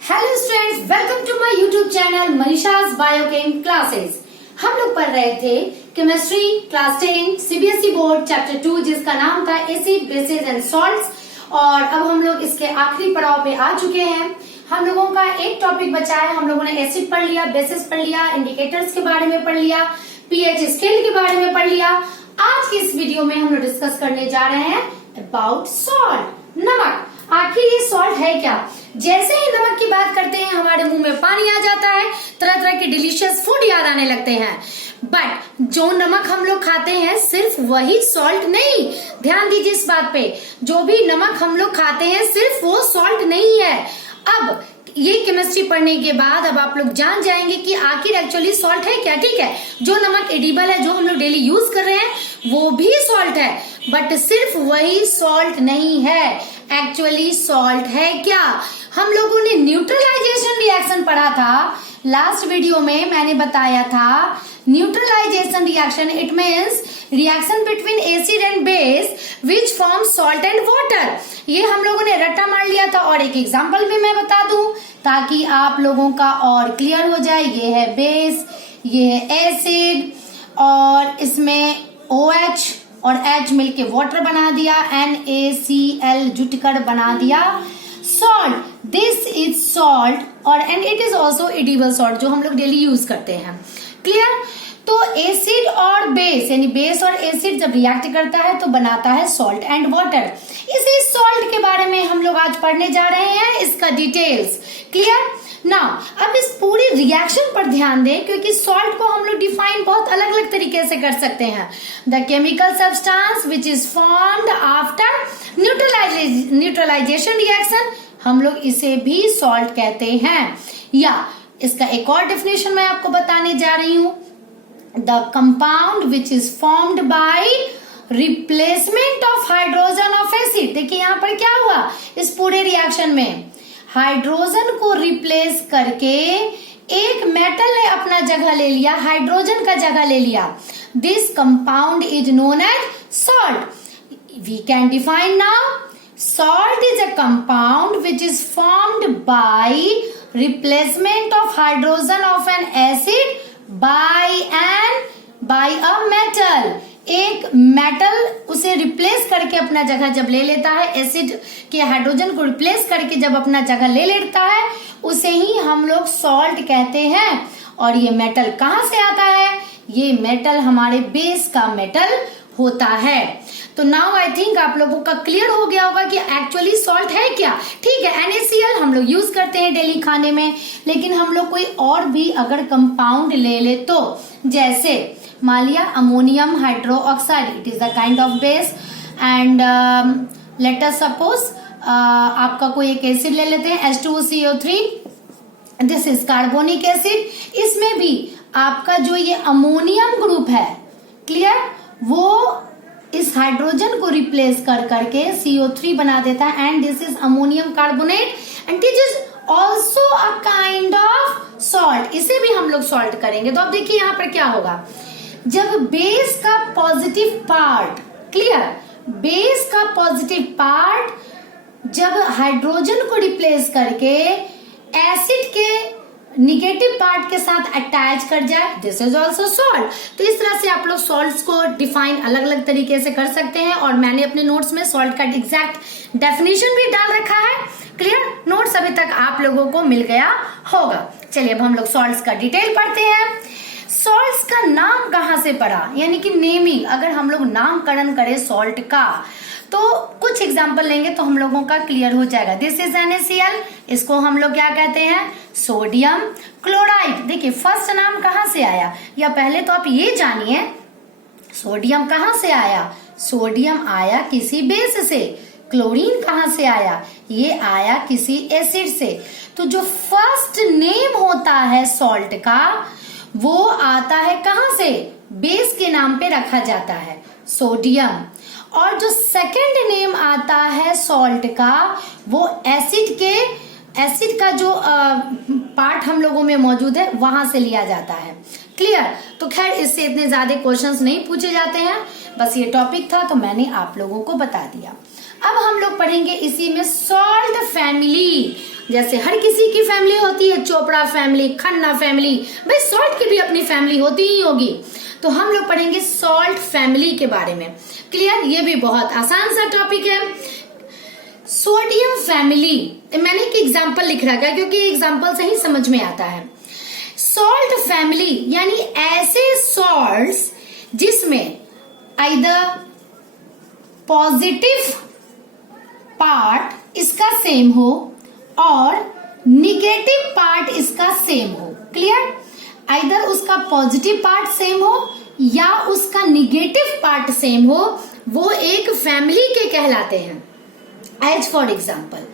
Hello students, welcome to my YouTube channel Manisha's biochem classes. हम लोग पढ़ रहे थे chemistry class 10 CBSE board chapter 2 जिसका नाम था एसिड बेसिस एंड सॉल्ट्स। और अब हम लोग इसके आखिरी पड़ाव पे आ चुके हैं। हम लोगों का एक टॉपिक बचा है। हम लोगों ने एसिड पढ़ लिया, बेसिस पढ़ लिया, इंडिकेटर्स के बारे में पढ़ लिया, पीएच स्केल के बारे में पढ़ लिया। आज की इस वीडियो में हम लोग डिस्कस करने जा रहे हैं अबाउट सॉल्ट, नमक। आखिर ये सॉल्ट है क्या? जैसे ही नमक की बात करते हैं हमारे मुंह में पानी आ जाता है, तरह तरह के डिलीशियस फूड याद आने लगते हैं। बट जो नमक हम लोग खाते हैं सिर्फ वही सॉल्ट नहीं। ध्यान दीजिए इस बात पे, जो भी नमक हम लोग खाते हैं सिर्फ वो सॉल्ट नहीं है। अब ये केमिस्ट्री पढ़ने के बाद अब आप लोग जान जाएंगे कि आखिर एक्चुअली सॉल्ट है क्या। ठीक है, जो नमक एडिबल है, जो हम लोग डेली यूज कर रहे हैं, वो भी सॉल्ट है, बट सिर्फ वही सॉल्ट नहीं है। एक्चुअली सॉल्ट है क्या? हम लोगों ने न्यूट्रलाइजेशन रिएक्शन पढ़ा था। लास्ट वीडियो में मैंने बताया था neutralisation reaction it means reaction between acid and base which form salt and water. ये हम लोगों ने रट्टा मार लिया था और एक एग्जांपल भी मैं बता दूं ताकि आप लोगों का और क्लियर हो जाए। ये है बेस, ये है एसिड और इसमें OH और H मिलके वाटर बना दिया, NaCl जुटकर बना दिया सॉल्ट। दिस इज सॉल्ट और and it is also edible salt जो हम लोग डेली यूज करते हैं। क्लियर? तो एसिड और बेस यानी बेस और एसिड जब रिएक्ट करता है तो बनाता है सॉल्ट एंड वाटर। इसी सॉल्ट के बारे में हम लोग आज पढ़ने जा रहे हैं, इसका डिटेल्स। क्लियर? नाउ अब इस पूरी रिएक्शन पर ध्यान दें क्योंकि सॉल्ट को हम लोग डिफाइन बहुत अलग अलग तरीके से कर सकते हैं। The chemical substance which is formed after neutralisation reaction, हम लोग इसे भी सॉल्ट कहते हैं। या इसका एक और डेफिनेशन मैं आपको बताने जा रही हूं, the compound which is formed by replacement of hydrogen of acid. देखिए यहाँ पर क्या हुआ, इस पूरे रिएक्शन में हाइड्रोजन को रिप्लेस करके एक मेटल ने अपना जगह ले लिया, हाइड्रोजन का जगह ले लिया। This compound is known as salt. We can define now, salt is a compound which is formed by replacement of hydrogen of an acid by a metal। एक मेटल उसे रिप्लेस करके अपना जगह जब ले लेता है, एसिड के हाइड्रोजन को रिप्लेस करके जब अपना जगह ले लेता है, उसे ही हम लोग सॉल्ट कहते हैं। और ये मेटल कहाँ से आता है? ये मेटल हमारे बेस का मेटल होता है। तो नाउ आई थिंक आप लोगों का क्लियर हो गया होगा कि एक्चुअली सॉल्ट है क्या। ठीक है, NaCl हम लोग यूज करते हैं डेली खाने में, लेकिन हम लोग कोई और भी अगर कंपाउंड ले ले तो, जैसे मान लिया ammonium hydroxide, it is a kind of base and let us suppose आपका कोई एक एसिड ले लेते हैं H2CO3, this is carbonic acid. इसमें भी आपका जो ये अमोनियम ग्रुप है, क्लियर, वो इस हाइड्रोजन को रिप्लेस कर करके CO3 बना देता है and this is ammonium carbonate and this is also a kind of salt. इसे भी हम लोग सॉल्ट करेंगे। तो अब देखिए यहाँ पर क्या होगा, जब बेस का पॉजिटिव पार्ट, क्लियर, बेस का पॉजिटिव पार्ट जब हाइड्रोजन को रिप्लेस करके एसिड के निगेटिव पार्ट के साथ अटैच कर जाए, दिस इज ऑल्सो सॉल्ट। तो इस तरह से आप लोग सॉल्ट्स को डिफाइन अलग अलग तरीके से कर सकते हैं और मैंने अपने नोट्स में सॉल्ट का एग्जैक्ट डेफिनेशन भी डाल रखा है। क्लियर? नोट्स अभी तक आप लोगों को मिल गया होगा। चलिए अब हम लोग सॉल्ट्स का डिटेल पढ़ते हैं। सॉल्ट्स का नाम कहाँ से पड़ा, यानी कि नेमिंग, अगर हम लोग नामकरण करें सॉल्ट का तो कुछ एग्जाम्पल लेंगे तो हम लोगों का क्लियर हो जाएगा। दिस इज NaCl, इसको हम लोग क्या कहते हैं? Sodium chloride. देखिए फर्स्ट नाम कहाँ से आया, या पहले तो आप ये जानिए सोडियम कहाँ से आया। सोडियम आया किसी बेस से। क्लोरीन कहाँ से आया? ये आया किसी एसिड से। तो जो फर्स्ट नेम होता है सॉल्ट का वो आता है कहाँ से? बेस के नाम पे रखा जाता है, सोडियम। और जो सेकंड नेम आता है सॉल्ट का वो एसिड का जो पार्ट हम लोगों में मौजूद है वहां से लिया जाता है। क्लियर? तो खैर इससे इतने ज्यादा क्वेश्चंस नहीं पूछे जाते हैं, बस ये टॉपिक था तो मैंने आप लोगों को बता दिया। अब हम लोग पढ़ेंगे इसी में सॉल्ट फैमिली। जैसे हर किसी की फैमिली होती है, चोपड़ा फैमिली, खन्ना फैमिली, भाई सॉल्ट की भी अपनी फैमिली होती ही होगी। तो हम लोग पढ़ेंगे सॉल्ट फैमिली के बारे में। क्लियर? ये भी बहुत आसान सा टॉपिक है। सोडियम फैमिली, मैंने एक एग्जाम्पल लिख रखा है क्योंकि एग्जाम्पल से ही समझ में आता है। सॉल्ट फैमिली यानी ऐसे सॉल्ट्स जिसमें आइदर पॉजिटिव पार्ट इसका सेम हो और निगेटिव पार्ट इसका सेम हो। क्लियर? आइदर उसका पॉजिटिव पार्ट सेम हो या उसका निगेटिव पार्ट सेम हो, वो एक फैमिली के कहलाते हैं। एज फॉर एग्जाम्पल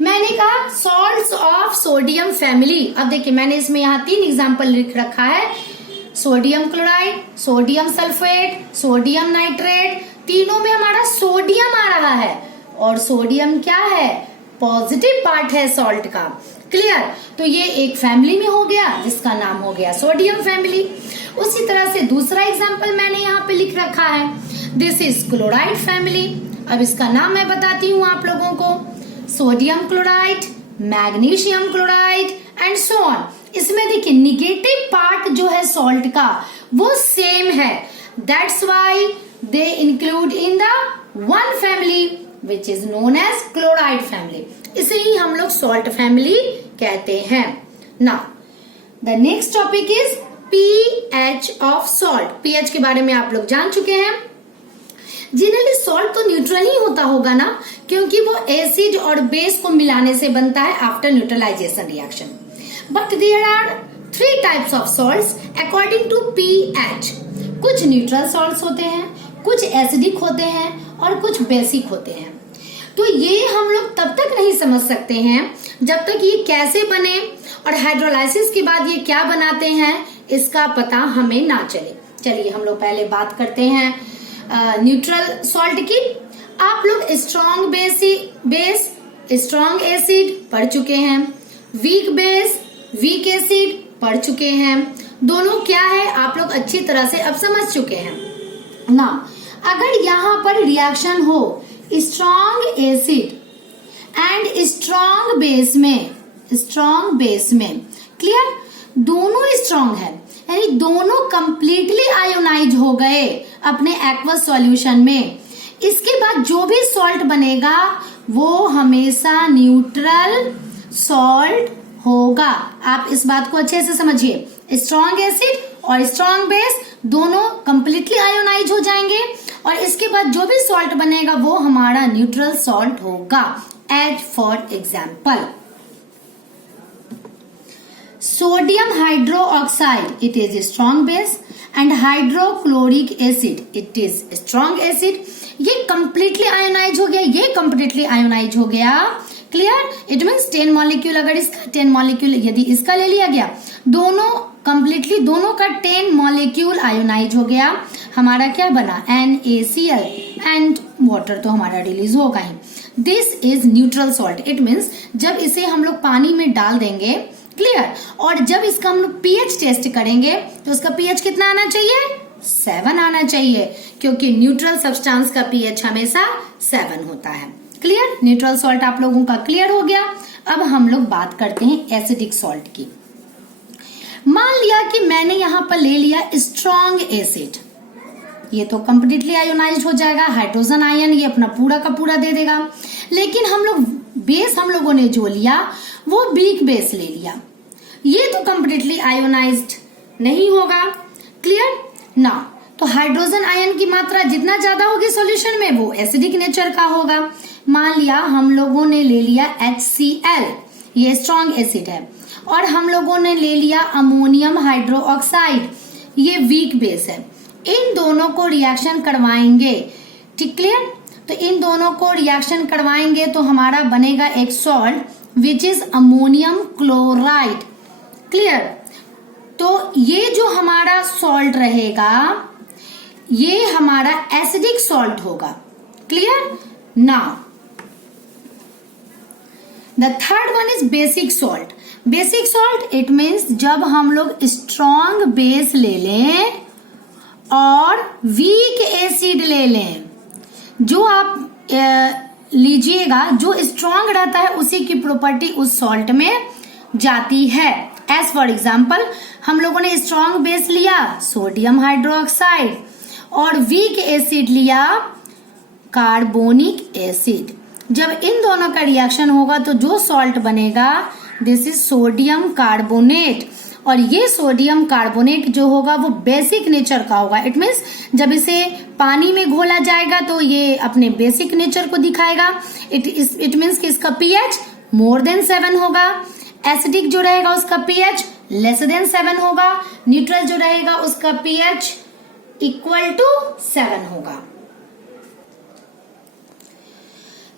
मैंने कहा सॉल्ट्स ऑफ सोडियम फैमिली। अब देखिए मैंने इसमें यहाँ 3 एग्जाम्पल लिख रखा है, sodium chloride, sodium sulphate, sodium nitrate. तीनों में हमारा सोडियम आ रहा है और सोडियम क्या है? पॉजिटिव पार्ट है सॉल्ट का। क्लियर? तो ये एक फैमिली में हो गया जिसका नाम हो गया सोडियम फैमिली। उसी तरह से दूसरा एग्जाम्पल मैंने यहाँ पे लिख रखा है, दिस इज क्लोराइड फैमिली। अब इसका नाम मैं बताती हूँ आप लोगों को, sodium chloride, magnesium chloride and so on. इसमें देखिए निगेटिव पार्ट जो है सॉल्ट का वो सेम है, that's why they include in the one family which is known as chloride family. इसे ही हम लोग सॉल्ट फैमिली कहते हैं। Now the next topic is pH of salt. PH के बारे में आप लोग जान चुके हैं। जनरली सॉल्ट तो न्यूट्रल ही होता होगा ना, क्योंकि वो एसिड और बेस को मिलाने से बनता है after neutralisation reaction. But there are 3 types of salts according to pH. कुछ न्यूट्रल सॉल्ट्स होते हैं, कुछ एसिडिक होते हैं और कुछ बेसिक होते हैं। तो ये हम लोग तब तक नहीं समझ सकते हैं जब तक ये कैसे बने और हाइड्रोलाइसिस के बाद ये क्या बनाते हैं इसका पता हमें ना चले। चलिए हम लोग पहले बात करते हैं न्यूट्रल सॉल्ट की। आप लोग स्ट्रॉन्ग बेस, स्ट्रॉन्ग एसिड पढ़ चुके हैं, वीक बेस, वीक एसिड पढ़ चुके हैं। दोनों क्या है आप लोग अच्छी तरह से अब समझ चुके हैं ना। अगर यहाँ पर रिएक्शन हो strong acid and strong base में, क्लियर? दोनों स्ट्रॉन्ग है यानी दोनों कंप्लीटली आयोनाइज हो गए अपने एक्वस सॉल्यूशन में। इसके बाद जो भी सॉल्ट बनेगा वो हमेशा न्यूट्रल सॉल्ट होगा। आप इस बात को अच्छे से समझिए, स्ट्रॉन्ग एसिड और स्ट्रॉन्ग बेस दोनों कंप्लीटली आयोनाइज हो जाएंगे और इसके बाद जो भी सॉल्ट बनेगा वो हमारा न्यूट्रल सॉल्ट होगा। As for example sodium hydroxide, it is strong base, and hydrochloric acid, it is strong acid. ये कंप्लीटली आयोनाइज हो गया, ये कंप्लीटली आयोनाइज हो गया। क्लियर? इट मीन्स 10 मॉलिक्यूल, अगर इसका 10 मॉलिक्यूल यदि इसका ले लिया गया, दोनों कंप्लीटली दोनों का 10 मॉलिक्यूल आयोनाइज हो गया। हमारा क्या बना? NaCl एंड वाटर तो हमारा रिलीज होगा ही। This is neutral salt. It means जब इसे हम लोग पानी में डाल देंगे, क्लियर, और जब इसका हम लोग पीएच टेस्ट करेंगे तो उसका पीएच कितना आना चाहिए? 7 आना चाहिए, क्योंकि न्यूट्रल सब्सटेंस का पीएच हमेशा 7 होता है। क्लियर? न्यूट्रल सॉल्ट आप लोगों का क्लियर हो गया। अब हम लोग बात करते हैं एसिडिक सॉल्ट की। मान लिया कि मैंने यहाँ पर ले लिया स्ट्रॉन्ग एसिड, ये तो कंप्लीटली आयोनाइज्ड हो जाएगा, हाइड्रोजन आयन ये अपना पूरा का पूरा दे देगा। लेकिन हम लोगों ने जो लिया वो वीक बेस ले लिया, ये तो कंप्लीटली आयोनाइज्ड नहीं होगा। क्लियर ना? तो हाइड्रोजन आयन की मात्रा जितना ज्यादा होगी सॉल्यूशन में वो एसिडिक नेचर का होगा। मान लिया हम लोगों ने ले लिया HCl, ये स्ट्रॉन्ग एसिड है, और हम लोगों ने ले लिया अमोनियम हाइड्रोक्साइड, ये वीक बेस है। इन दोनों को रिएक्शन करवाएंगे, ठीक? क्लियर? तो इन दोनों को रिएक्शन करवाएंगे तो हमारा बनेगा एक salt which is ammonium chloride. Clear? तो ये जो हमारा सॉल्ट रहेगा ये हमारा एसिडिक सॉल्ट होगा। Clear? Now the third one is basic salt. Basic salt it means जब हम लोग स्ट्रॉन्ग बेस ले लें और वीक एसिड ले लें, जो आप लीजिएगा, जो स्ट्रांग रहता है उसी की प्रॉपर्टी उस सॉल्ट में जाती है। एज फॉर एग्जाम्पल, हम लोगों ने स्ट्रांग बेस लिया सोडियम हाइड्रोक्साइड और वीक एसिड लिया कार्बोनिक एसिड। जब इन दोनों का रिएक्शन होगा तो जो सॉल्ट बनेगा दिस इज सोडियम कार्बोनेट, और ये सोडियम कार्बोनेट जो होगा वो बेसिक नेचर का होगा। इट मीन्स जब इसे पानी में घोला जाएगा तो ये अपने बेसिक नेचर को दिखाएगा। इट मीन्स कि इसका पीएच मोर देन 7 होगा। एसिडिक जो रहेगा उसका पीएच लेस देन 7 होगा। न्यूट्रल जो रहेगा उसका पीएच इक्वल टू 7 होगा।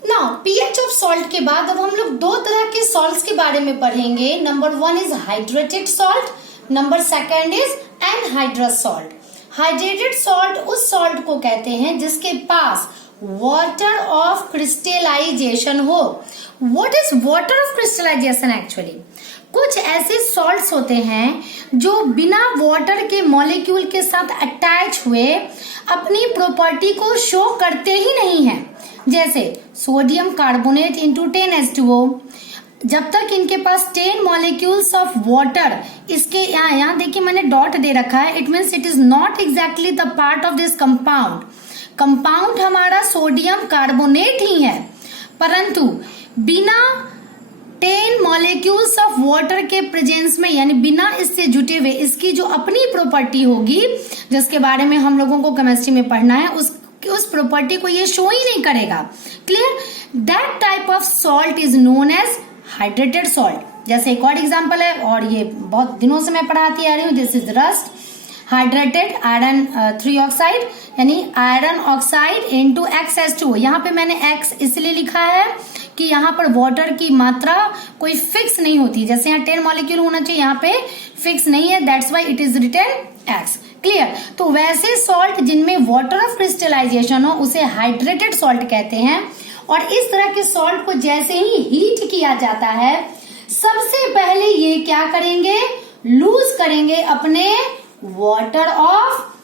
नाउ पीएच ऑफ सॉल्ट के बाद अब हम लोग दो तरह के सॉल्ट्स के बारे में पढ़ेंगे। Number 1 is hydrated salt, number 2 is anhydrous salt. Hydrated salt उस सॉल्ट को कहते हैं जिसके पास वाटर ऑफ क्रिस्टलाइजेशन हो। What is water of crystallisation actually? कुछ ऐसे सॉल्ट्स होते हैं जो बिना वाटर के मॉलिक्यूल के साथ अटैच हुए अपनी प्रॉपर्टी को शो करते ही नहीं है। जैसे सोडियम कार्बोनेट इंटू 10H2O, जब तक इनके पास 10 मॉलिक्यूल्स ऑफ वाटर, इसके यहाँ देखिए मैंने डॉट दे रखा है, it means it is not exactly the part of this compound. Compound हमारा सोडियम कार्बोनेट ही है, परंतु बिना 10 मॉलिक्यूल्स ऑफ वाटर के प्रेजेंस में, यानी बिना इससे जुटे हुए, इसकी जो अपनी प्रॉपर्टी होगी जिसके बारे में हम लोगों को केमिस्ट्री में पढ़ना है, उस प्रॉपर्टी को ये शो ही नहीं करेगा। Clear? That type of salt is known as hydrated salt. जैसे एक और एग्जांपल है, और ये बहुत दिनों से मैं पढ़ाती आ रही हूँ, this is rust hydrated iron 3 oxide, यानी आयरन ऑक्साइड इंटू XH2। यहाँ पे मैंने X इसलिए लिखा है कि यहाँ पर वाटर की मात्रा कोई फिक्स नहीं होती। जैसे यहाँ 10 मॉलिक्यूल होना चाहिए, यहाँ पे फिक्स नहीं है, that's why it is written X। Clear? तो वैसे सॉल्ट जिनमें वाटर ऑफ क्रिस्टलाइजेशन हो उसे हाइड्रेटेड सॉल्ट कहते हैं। और इस तरह के सॉल्ट को जैसे ही हीट किया जाता है, सबसे पहले ये क्या करेंगे? लूज करेंगे अपने वाटर ऑफ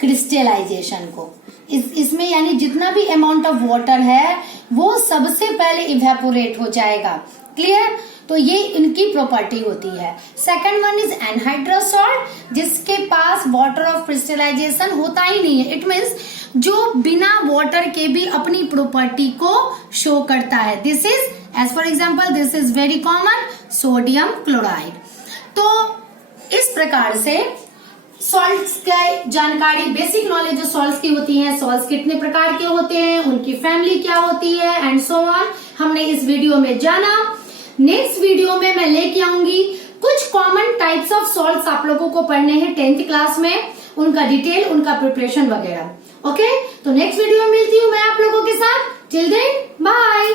क्रिस्टलाइजेशन को। इसमें यानी जितना भी अमाउंट ऑफ वाटर है वो सबसे पहले इवेपोरेट हो जाएगा। क्लियर? तो ये इनकी प्रॉपर्टी होती है। Second one is anhydrous salt, जिसके पास वाटर ऑफ क्रिस्टलाइजेशन होता ही नहीं है। इट मीन्स जो बिना वाटर के भी अपनी प्रॉपर्टी को शो करता है। This is as for example, this is very common sodium chloride. तो इस प्रकार से सॉल्ट्स की जानकारी, बेसिक नॉलेज जो सॉल्ट्स की होती है, सॉल्ट्स कितने प्रकार के होते हैं, उनकी फैमिली क्या होती है एंड सो ऑन, हमने इस वीडियो में जाना। नेक्स्ट वीडियो में मैं लेके आऊंगी कुछ कॉमन टाइप्स ऑफ सॉल्ट्स आप लोगों को पढ़ने हैं 10th क्लास में, उनका डिटेल, उनका प्रिपरेशन वगैरह। ओके, तो नेक्स्ट वीडियो में मिलती हूँ मैं आप लोगों के साथ। Till then bye.